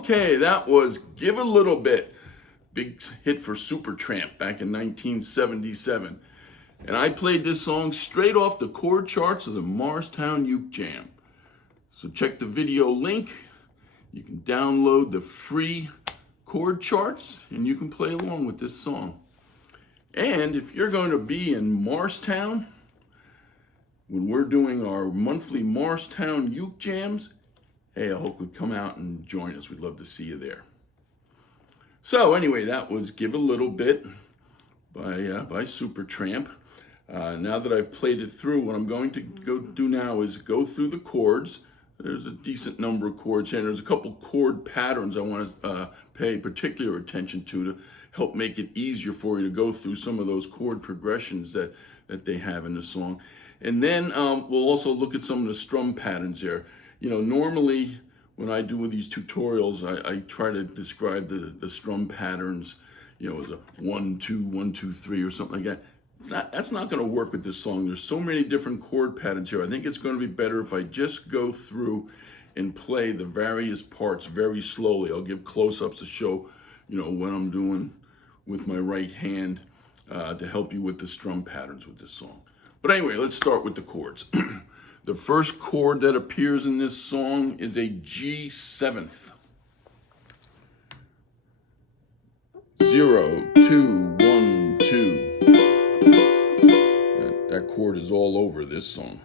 Okay, that was Give a Little Bit. Big hit for Supertramp back in 1977. And I played this song straight off the chord charts of the Morristown Uke Jam. So check the video link. You can download the free chord charts and you can play along with this song. And if you're going to be in Morristown, when we're doing our monthly Morristown Uke Jams, hey, I hope you'd come out and join us. We'd love to see you there. So anyway, that was Give a Little Bit by Supertramp. Now that I've played it through, what I'm going to go do now is go through the chords. There's a decent number of chords here, and there's a couple chord patterns I want to pay particular attention to help make it easier for you to go through some of those chord progressions that they have in the song. And then we'll also look at some of the strum patterns there. You know, normally when I do these tutorials, I try to describe the strum patterns, you know, as a 1, 2, 1, 2, 3 or something like that. That's not going to work with this song. There's so many different chord patterns here. I think it's going to be better if I just go through and play the various parts very slowly. I'll give close-ups to show, you know, what I'm doing with my right hand to help you with the strum patterns with this song. But anyway, let's start with the chords. The first chord that appears in this song is a G7th. 0, 2, 1, 2. That chord is all over this song.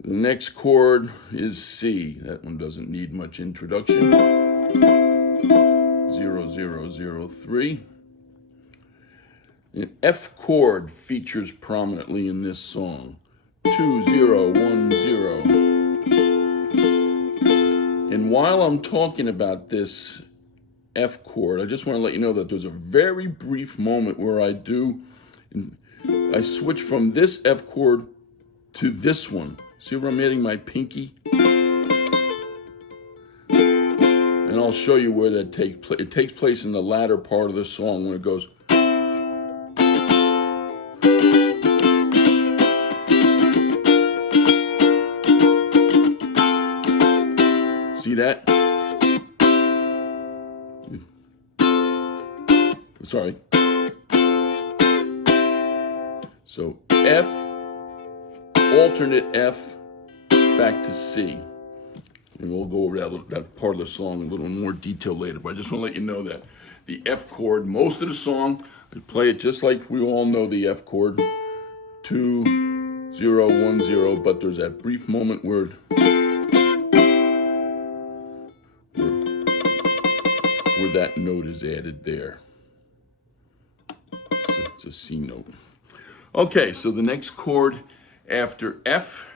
The next chord is C. That one doesn't need much introduction. 0, 0, 0, 3. An F chord features prominently in this song. 2, 0, 1, 0. And while I'm talking about this F chord, I just want to let you know that there's a very brief moment where I switch from this F chord to this one. See where I'm hitting my pinky? And I'll show you where that takes place. It takes place in the latter part of the song when it goes. See that? Sorry. So F, alternate F, back to C. And we'll go over that part of the song in a little more detail later. But I just want to let you know that the F chord, most of the song, I play it just like we all know the F chord. 2, 0, 1, 0. But there's that brief moment where that note is added there. It's a C note. Okay, so the next chord after F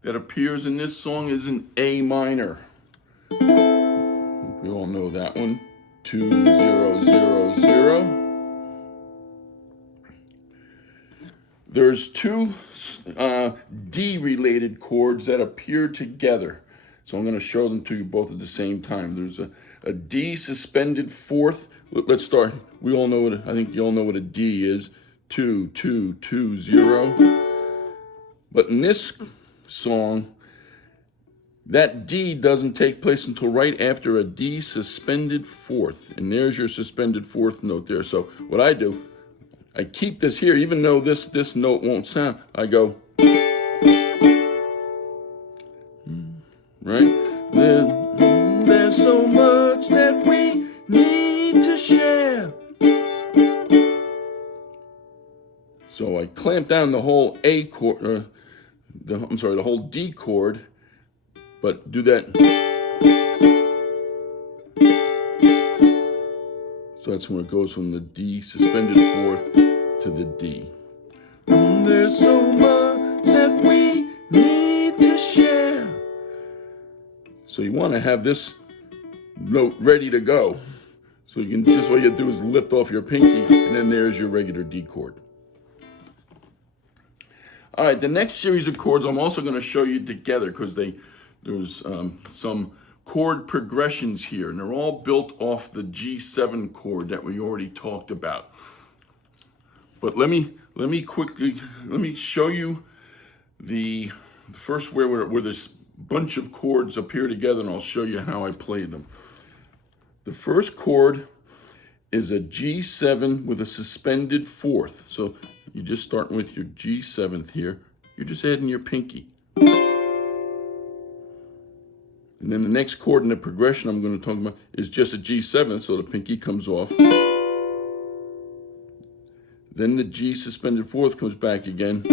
that appears in this song is an A minor. We all know that one. 2, 0, 0, 0. There's two D-related chords that appear together. So I'm going to show them to you both at the same time. There's a D suspended fourth. Let's start. We all know I think you all know what a D is. 2, 2, 2, 0. But in this song, that D doesn't take place until right after a D suspended fourth. And there's your suspended fourth note there. So what I do, I keep this here, even though this note won't sound. I go, right? There's so much that we need to share. So I clamp down the whole A chord, the whole D chord, but do that. So that's when it goes from the D suspended fourth to the D. There's so much that we need to share. So you want to have this note ready to go. So you can just, all you do is lift off your pinky, and then there's your regular D chord. All right, the next series of chords I'm also going to show you together because there's some chord progressions here, and they're all built off the G7 chord that we already talked about. But let me show you the first where this bunch of chords appear together, and I'll show you how I play them. The first chord is a G7 with a suspended fourth. So you're just starting with your G7th here. You're just adding your pinky. And then the next chord in the progression I'm going to talk about is just a G7, so the pinky comes off. Then the G suspended fourth comes back again.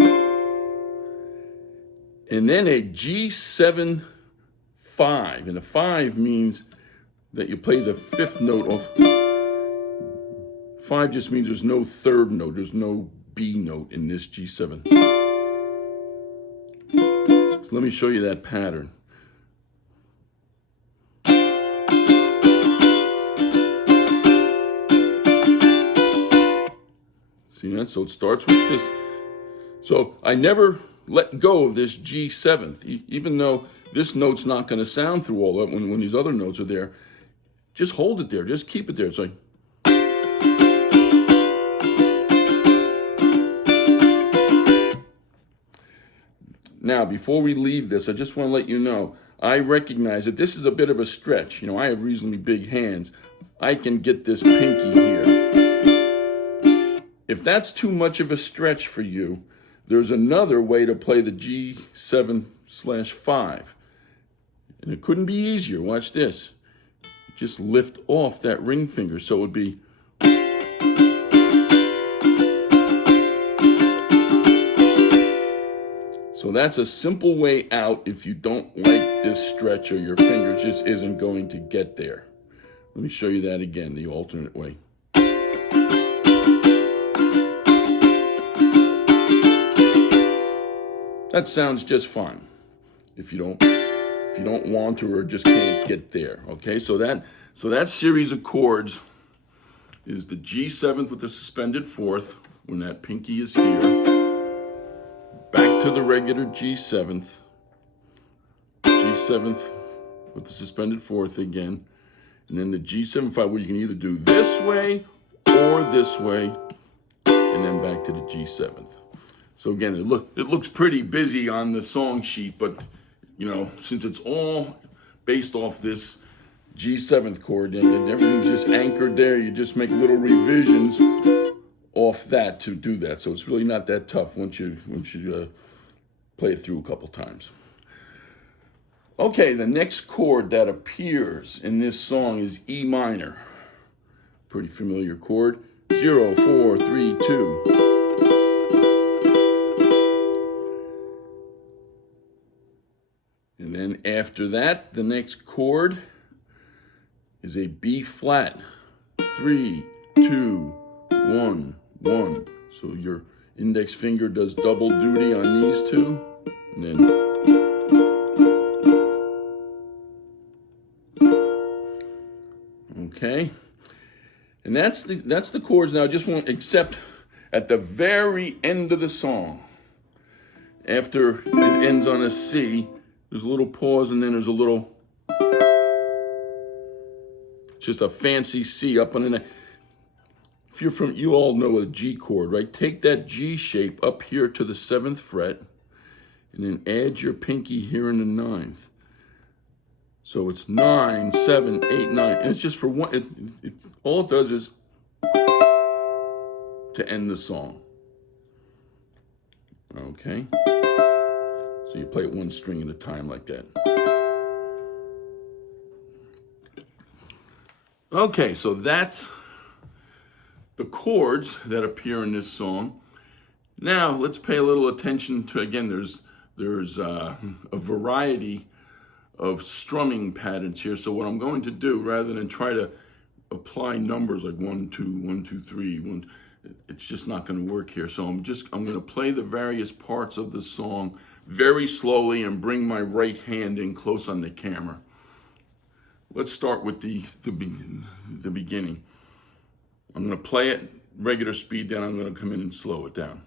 And then a G7 5. And a 5 means that you play the fifth note off. 5 just means there's no third note. There's no B note in this G7. So let me show you that pattern. See that? So it starts with this. So I never let go of this G7th, even though this note's not going to sound through all that when these other notes are there. Just hold it there. Just keep it there. It's like. Now, before we leave this, I just want to let you know, I recognize that this is a bit of a stretch. You know, I have reasonably big hands. I can get this pinky here. If that's too much of a stretch for you, there's another way to play the G7/5. And it couldn't be easier. Watch this. Just lift off that ring finger. So it would be. So that's a simple way out if you don't like this stretch or your finger just isn't going to get there. Let me show you that again, the alternate way. That sounds just fine if you don't want to or just can't get there. Okay, so that series of chords is the G7th with the suspended fourth when that pinky is here. Back to the regular G7th. G7th with the suspended fourth again. And then the G7/5, where you can either do this way or this way. And then back to the G7th. So again, it looks pretty busy on the song sheet, but you know, since it's all based off this G7th chord and everything's just anchored there, you just make little revisions off that to do that. So it's really not that tough once you play it through a couple times. Okay, the next chord that appears in this song is E minor. Pretty familiar chord. 0, 4, 3, 2. And then after that, the next chord is a B flat. 3, 2, 1, 1. So your index finger does double duty on these two. And then. Okay. And that's the chords now. I just want, except at the very end of the song, after it ends on a C, there's a little pause and then there's a little, just a fancy C up on the. If you're from, you all know a G chord, right? Take that G shape up here to the 7th fret and then add your pinky here in the 9th. So it's 9, 7, 8, 9. And it's just for one, all it does is to end the song. Okay? So you play it one string at a time like that. Okay, so that's the chords that appear in this song. Now let's pay a little attention to, again, there's a variety of strumming patterns here. So what I'm going to do, rather than try to apply numbers like 1, 2, 1, 2, 3, 1, it's just not going to work here. So I'm going to play the various parts of the song very slowly and bring my right hand in close on the camera. Let's start with the beginning. I'm going to play it regular speed, then I'm going to come in and slow it down.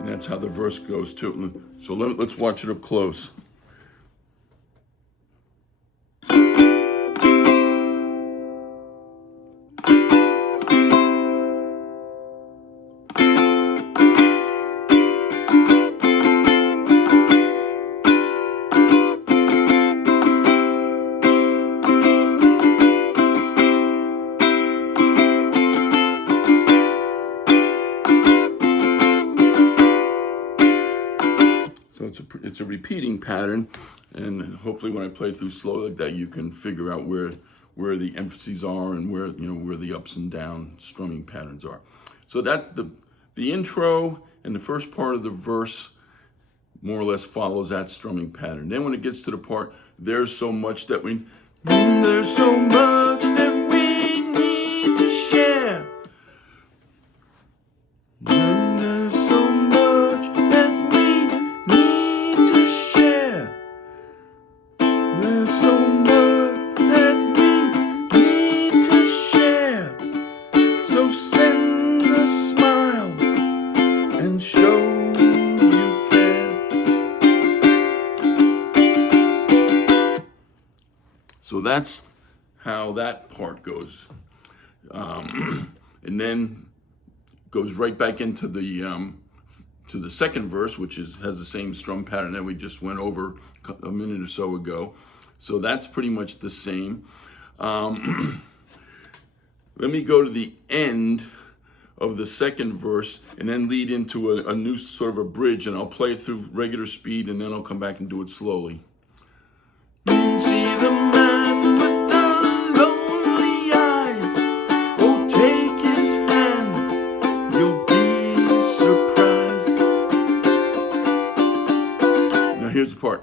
And that's how the verse goes too. So let's watch it up close. it's a repeating pattern, and hopefully when I play through slow like that, you can figure out where the emphases are and where the ups and down strumming patterns are. So that the intro and the first part of the verse more or less follows that strumming pattern. Then when it gets to the part, there's so much that we need to share. There's so much that we need to share. There's so much that we need to share. So send a smile and show you care. So that's how that part goes. And then goes right back into to the second verse, which has the same strum pattern that we just went over a minute or so ago. So that's pretty much the same. Let me go to the end of the second verse and then lead into a new sort of a bridge, and I'll play it through regular speed and then I'll come back and do it slowly. See the man with the lonely eyes. Oh, take his hand, you'll be surprised. Now here's the part.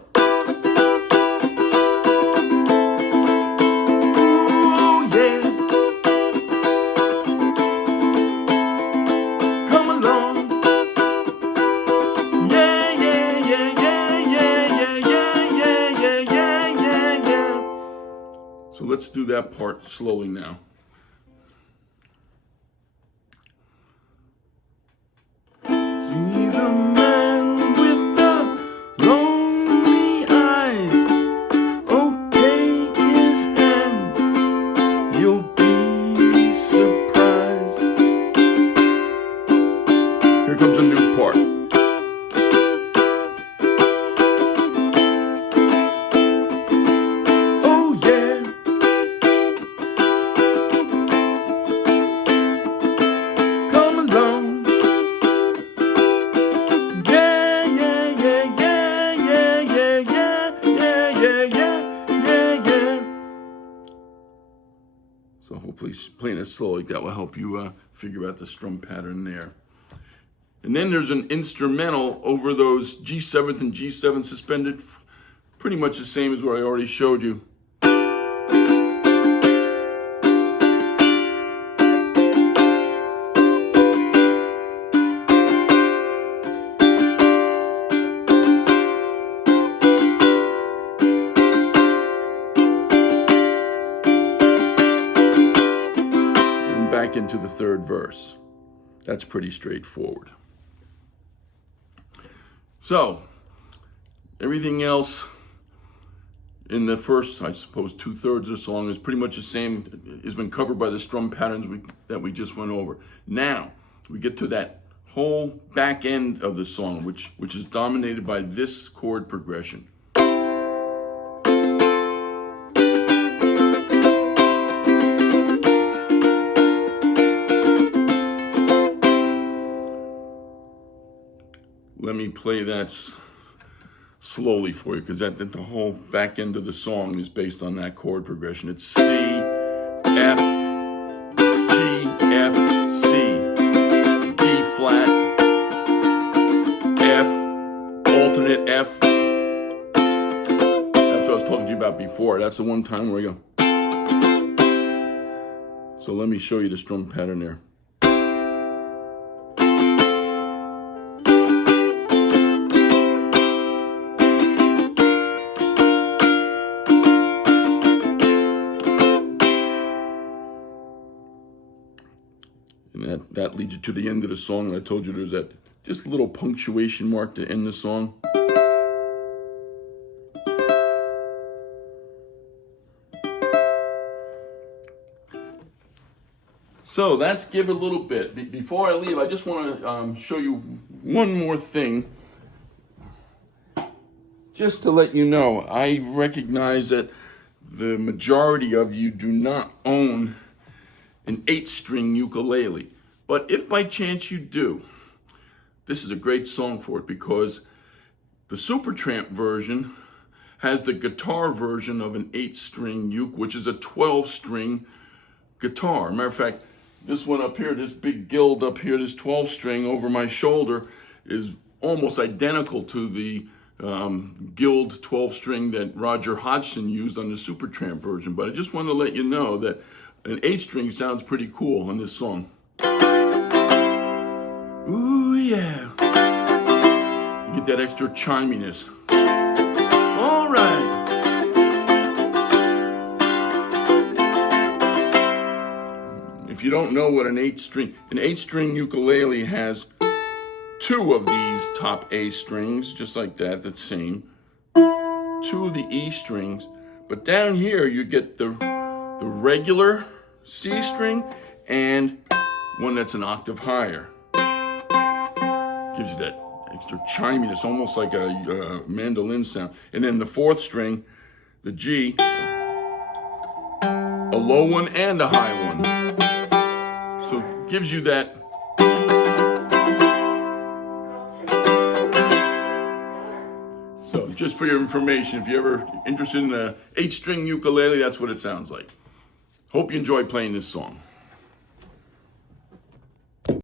So let's do that part slowly now. See the man with the lonely eyes. Oh, take his hand, you'll be surprised. Here comes a new part. So hopefully playing it slow like that will help you figure out the strum pattern there. And then there's an instrumental over those G7th and G7 suspended, pretty much the same as what I already showed you. Back into the third verse. That's pretty straightforward. So, everything else in the first, I suppose, 2/3 of the song is pretty much the same, has been covered by the strum patterns that we just went over. Now, we get to that whole back end of the song, which is dominated by this chord progression. Let me play that slowly for you, because the whole back end of the song is based on that chord progression. It's C, F, G, F, C, D flat, F, alternate F. That's what I was talking to you about before. That's the one time where I go. So let me show you the strum pattern there. And that leads you to the end of the song. And I told you there's that just little punctuation mark to end the song. So that's Give a Little Bit. Before I leave, I just want to show you one more thing. Just to let you know, I recognize that the majority of you do not own an 8-string ukulele. But if by chance you do, this is a great song for it, because The Supertramp version has the guitar version of an 8-string uke, which is a 12-string guitar. Matter of fact, this one up here, this big guild up here, this 12-string over my shoulder is almost identical to the guild 12-string that Roger Hodgson used on the Supertramp version. But I just want to let you know that an 8-string sounds pretty cool on this song. Ooh, yeah. You get that extra chiminess. All right. If you don't know what an 8-string ukulele has 2 of these top A strings, just like that, the same. 2 of the E strings. But down here you get the regular C string and one that's an octave higher. Gives you that extra chiminess, almost like a mandolin sound. And then the 4th string, the G, a low one and a high one. So it gives you that. So just for your information, if you're ever interested in a 8-string ukulele, that's what it sounds like. Hope you enjoy playing this song.